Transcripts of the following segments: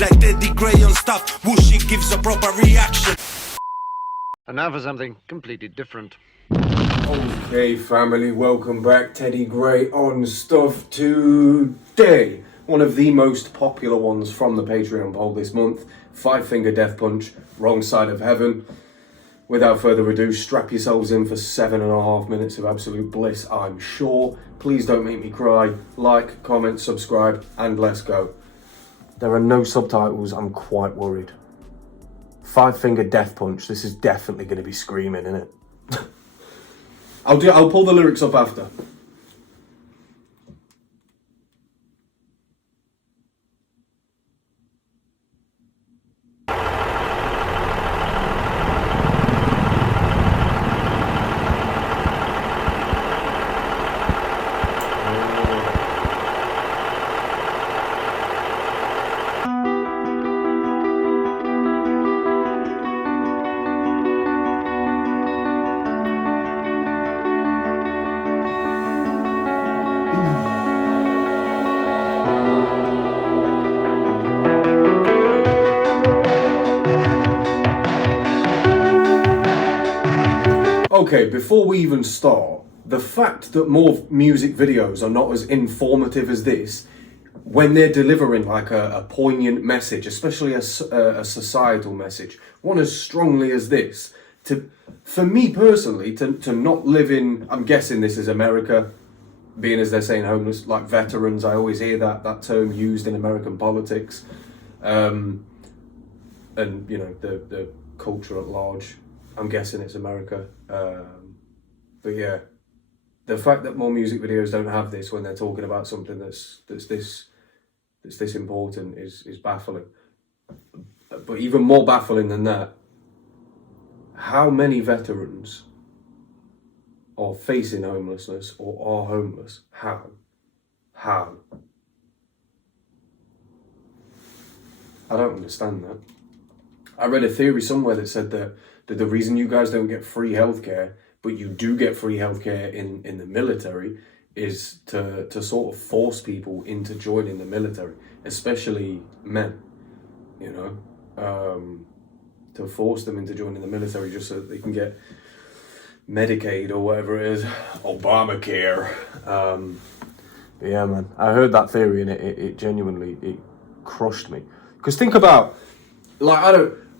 like Teddy Gray on stuff. Whooshy gives a proper reaction. And now for something completely different. Okay, family, welcome back. Teddy Gray on stuff today. One of the most popular ones from the Patreon poll this month, 5 Finger Death Punch, Wrong Side of Heaven. Without further ado, strap yourselves in for 7.5 minutes of absolute bliss, I'm sure. Please don't make me cry. Like, comment, subscribe, and let's go. There are no subtitles, I'm quite worried. 5 Finger Death Punch, this is definitely going to be screaming, isn't it? I'll pull the lyrics up after. Okay, before we even start, the fact that more music videos are not as informative as this, when they're delivering like a poignant message, especially a societal message, one as strongly as this, for me personally, to not live in, I'm guessing this is America, being as they're saying homeless, like veterans, I always hear that term used in American politics, and you know, the culture at large. I'm guessing it's America, but yeah, the fact that more music videos don't have this when they're talking about something that's this important is baffling. But even more baffling than that, how many veterans are facing homelessness or are homeless? How? I don't understand that. I read a theory somewhere that said that the reason you guys don't get free healthcare, but you do get free healthcare in the military, is to sort of force people into joining the military, especially men, you know, to force them into joining the military just so that they can get Medicaid or whatever it is, Obamacare. But yeah, man, I heard that theory and it genuinely, it crushed me. Because think about, like,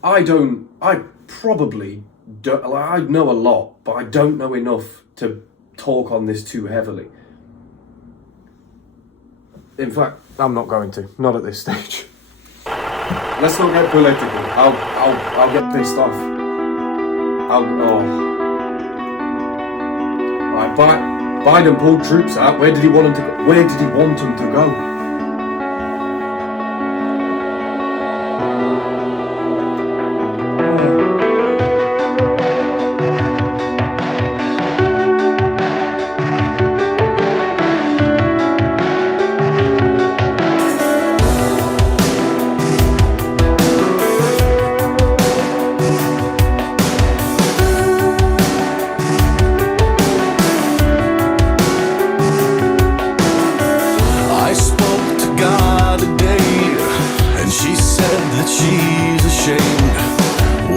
I probably don't, like, I know a lot, but I don't know enough to talk on this too heavily. In fact, I'm not going to, not at this stage. Let's not get political. I'll get pissed off. Right, Biden pulled troops out. Where did he want them to go? Where did he want them to go? She's ashamed.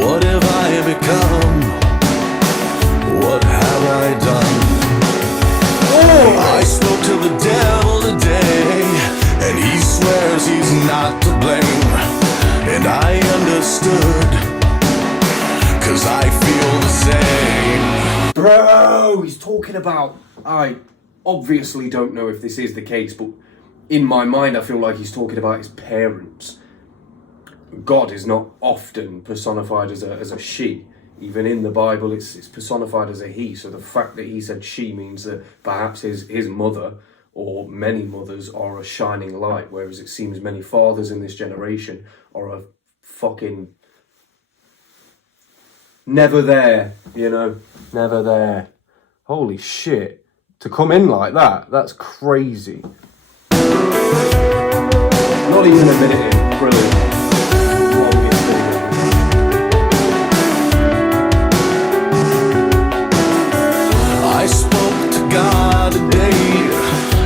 What have I become? What have I done? I spoke to the devil today, and he swears he's not to blame. And I understood, 'cause I feel the same. Bro, he's talking about, I obviously don't know if this is the case, but in my mind I feel like he's talking about his parents. God is not often personified as a she. Even in the Bible, it's personified as a he. So the fact that he said she means that perhaps his mother, or many mothers, are a shining light, whereas it seems many fathers in this generation are a fucking never there, you know? Never there. Holy shit. To come in like that, that's crazy. Not even a minute in. Brilliant. I spoke to God today,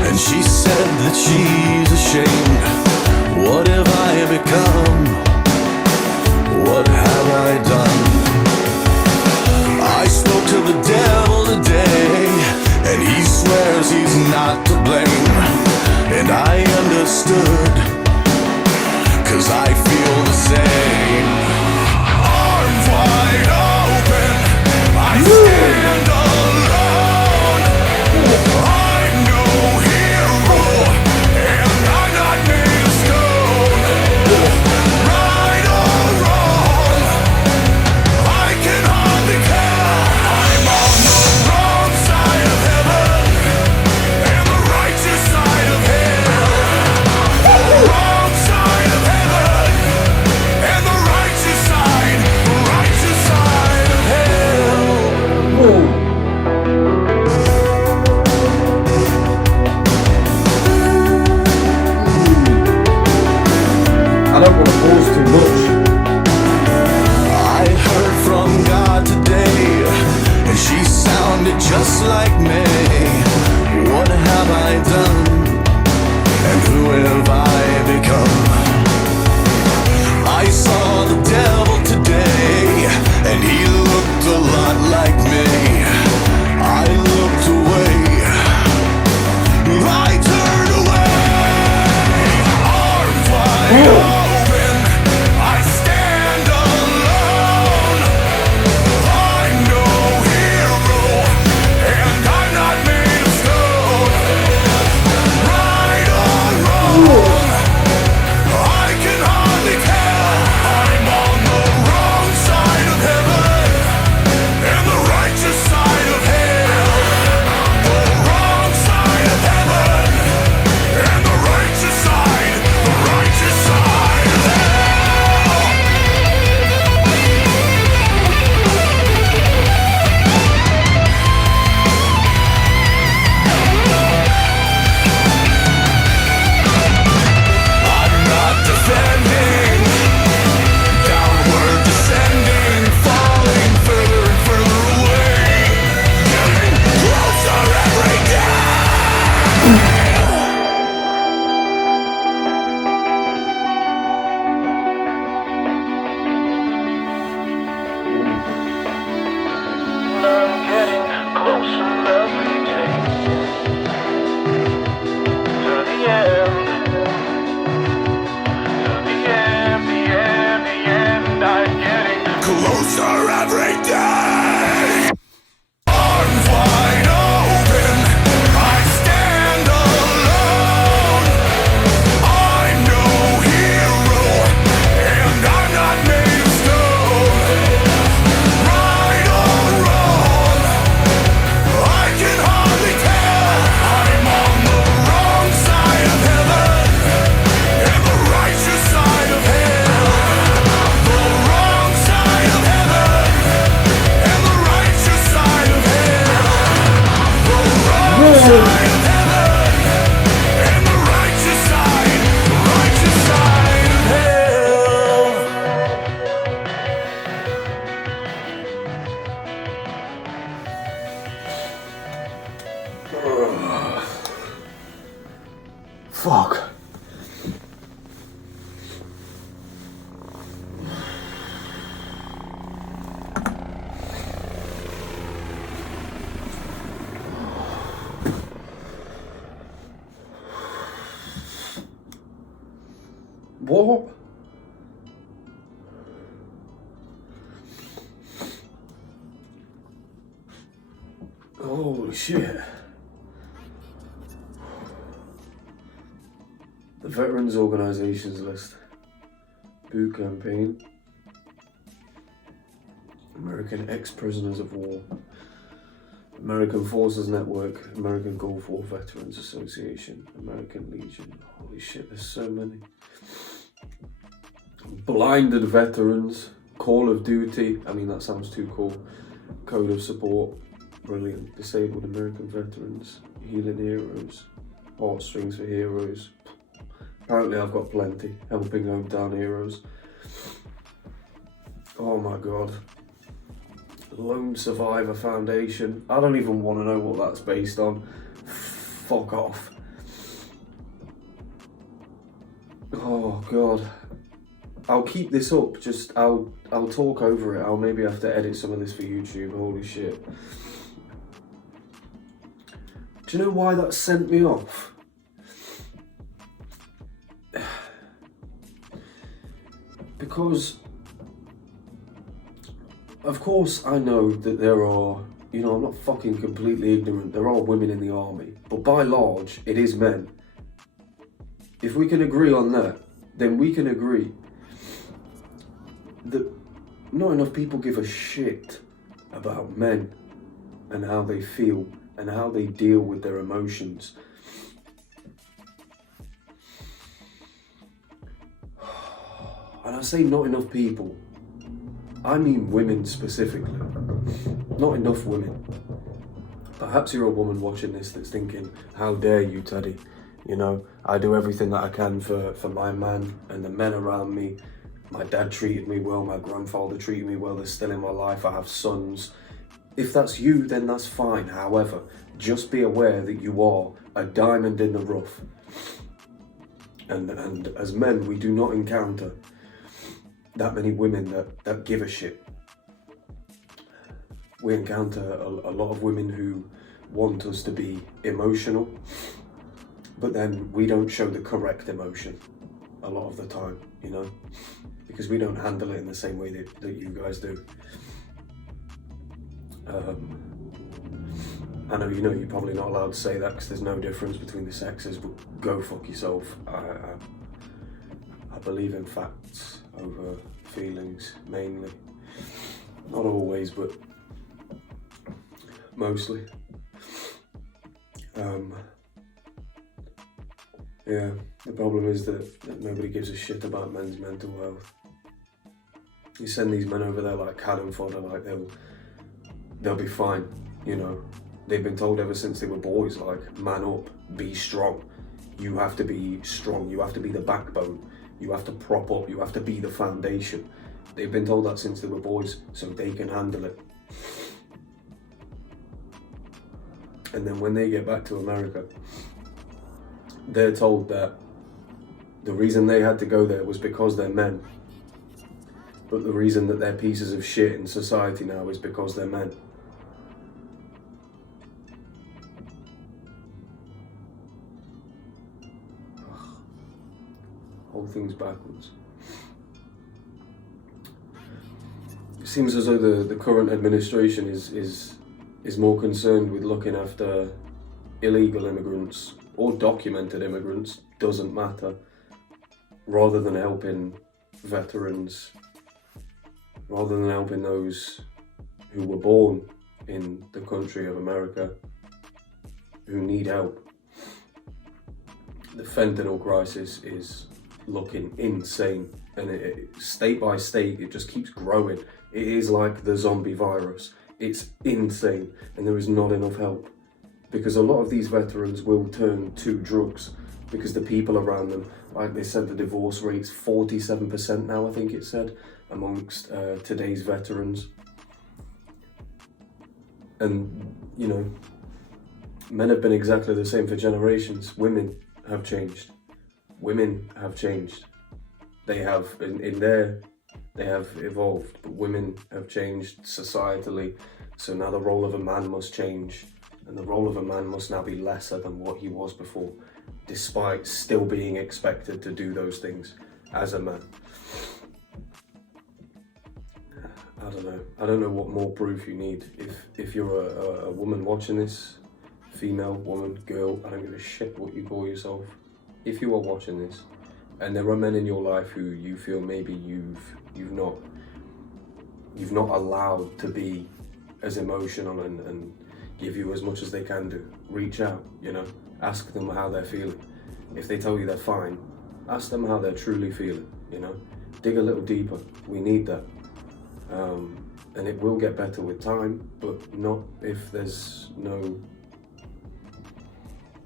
and she said that she's ashamed. What have I become? War's too much. I heard from God today, and she sounded just like me. What have I done, and who have I become? I saw the devil today, and he looked a lot like me. I looked away, I turned away, arms wide open, I stand alone. I'm no hero, and I'm not made of stone. Right or wrong, I can hardly tell. I'm on the wrong side of heaven and the righteous side of hell. The wrong side of heaven and the righteous side of hell. I'm not defending, downward descending, falling further and further away, getting closer every day. I'm getting closer every day to the end. I'm getting closer every day. Arms wide open, I stand alone. I'm no hero, and I'm not made of stone. Right or wrong, I can hardly tell. I'm on the wrong side of heaven and the righteous side of hell. The wrong side of heaven and the righteous side of hell. The wrong side of heaven and the righteous side of hell. Fuck. What? Holy shit. The Veterans Organizations list. Boo campaign. American ex-prisoners of war. American Forces Network. American Gulf War Veterans Association. American Legion. Holy shit, there's so many. Blinded Veterans. Call of Duty. I mean, that sounds too cool. Code of Support. Brilliant. Disabled American Veterans. Healing Heroes. Heartstrings for Heroes. Apparently I've got plenty. Helping Hometown Heroes. Oh my god. Lone Survivor Foundation. I don't even want to know what that's based on. Fuck off. Oh god. I'll keep this up. Just I'll talk over it. I'll maybe have to edit some of this for YouTube. Holy shit. Do you know why that sent me off? Because, of course, I know that there are, you know, I'm not fucking completely ignorant. There are women in the army, but by large, it is men. If we can agree on that, then we can agree that not enough people give a shit about men and how they feel and how they deal with their emotions. And I say not enough people, I mean women specifically. Not enough women. Perhaps you're a woman watching this that's thinking, how dare you, Teddy? You know, I do everything that I can for my man and the men around me. My dad treated me well, my grandfather treated me well, they're still in my life, I have sons. If that's you, then that's fine. However, just be aware that you are a diamond in the rough. And as men, we do not encounter that many women that give a shit. We encounter a lot of women who want us to be emotional, but then we don't show the correct emotion a lot of the time, you know, because we don't handle it in the same way that you guys do. I know you're probably not allowed to say that because there's no difference between the sexes, but go fuck yourself. I believe in facts over feelings, mainly. Not always, but mostly. Yeah, the problem is that nobody gives a shit about men's mental health. You send these men over there like cannon fodder, like they'll be fine, you know. They've been told ever since they were boys, like, man up, be strong. You have to be strong, you have to be the backbone, you have to prop up, you have to be the foundation. They've been told that since they were boys, so they can handle it. And then when they get back to America, they're told that the reason they had to go there was because they're men. But the reason that they're pieces of shit in society now is because they're men. Whole thing's backwards. It seems as though the current administration is more concerned with looking after illegal immigrants or documented immigrants, doesn't matter, rather than helping veterans, rather than helping those who were born in the country of America who need help. The fentanyl crisis is looking insane, and state by state it just keeps growing. It is like the zombie virus. It's insane, and there is not enough help because a lot of these veterans will turn to drugs because the people around them, like they said, the divorce rate's 47% now, I think it said, amongst today's veterans. And you know, men have been exactly the same for generations. Women have changed. Women have changed. They have they have evolved, but women have changed societally. So now the role of a man must change, and the role of a man must now be lesser than what he was before, despite still being expected to do those things as a man. I don't know what more proof you need. If you're a woman watching this, female, woman, girl, I don't give a shit what you call yourself. If you are watching this, and there are men in your life who you feel maybe you've not allowed to be as emotional and give you as much as they can do, reach out, you know, ask them how they're feeling. If they tell you they're fine, ask them how they're truly feeling, you know, dig a little deeper. We need that. And it will get better with time, but not if there's no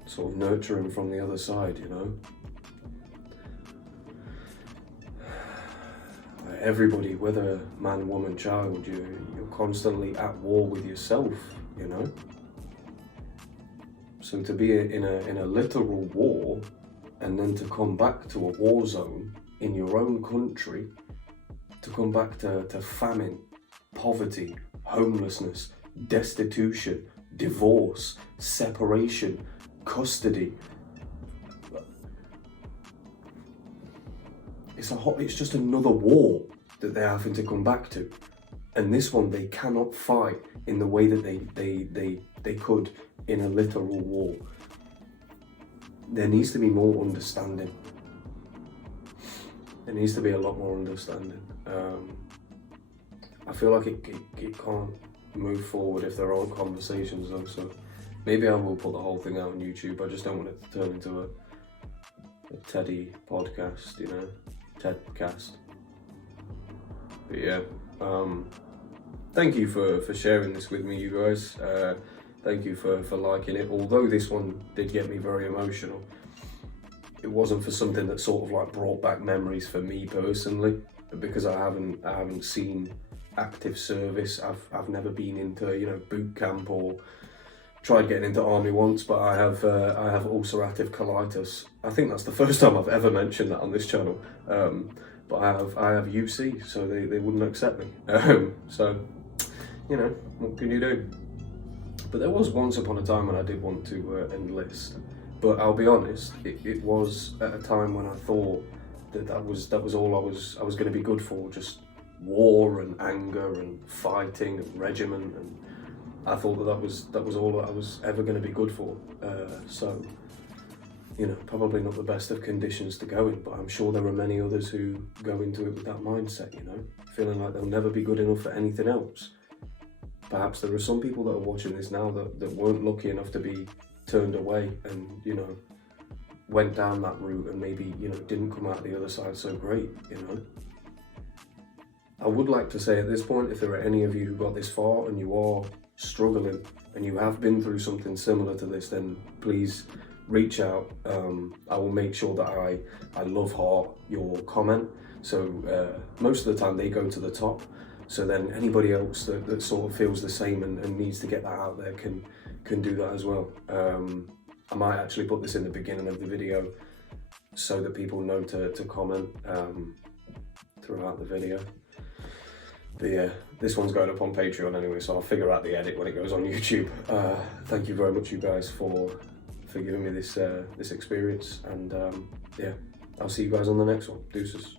sort of nurturing from the other side, you know. Everybody, whether man, woman, child, you're constantly at war with yourself, you know. So to be in a literal war, and then to come back to a war zone in your own country, to come back to famine, poverty, homelessness, destitution, divorce, separation, custody. It's just another war that they're having to come back to. And this one they cannot fight in the way that they could in a literal war. There needs to be more understanding. There needs to be a lot more understanding. I feel like it can't move forward if there aren't conversations though, so maybe I will put the whole thing out on YouTube. I just don't want it to turn into a Teddy podcast, you know, Tedcast. But yeah, thank you for sharing this with me, you guys. Thank you for liking it, although this one did get me very emotional. it wasn't for something that sort of like brought back memories for me personally, because I haven't seen active service. I've never been into, you know, boot camp, or tried getting into army once, but I have ulcerative colitis. I think that's the first time I've ever mentioned that on this channel. But I have UC, so they wouldn't accept me. So, you know, what can you do? But there was once upon a time when I did want to enlist. But I'll be honest, it was at a time when I thought that was all I was going to be good for, just war and anger and fighting and regiment, and I thought that was all that I was ever going to be good for. So, you know, probably not the best of conditions to go in, but I'm sure there are many others who go into it with that mindset, you know, feeling like they'll never be good enough for anything else. Perhaps there are some people that are watching this now that weren't lucky enough to be turned away and, you know, went down that route and maybe, you know, didn't come out the other side so great, you know. I would like to say at this point, if there are any of you who got this far and you are struggling and you have been through something similar to this, then please reach out. I will make sure that I love heart your comment. So most of the time they go to the top. So then anybody else that sort of feels the same and needs to get that out there can do that as well. I might actually put this in the beginning of the video so that people know to comment throughout the video. But yeah, this one's going up on Patreon anyway, so I'll figure out the edit when it goes on YouTube. Thank you very much, you guys, for giving me this experience, and yeah, I'll see you guys on the next one. Deuces.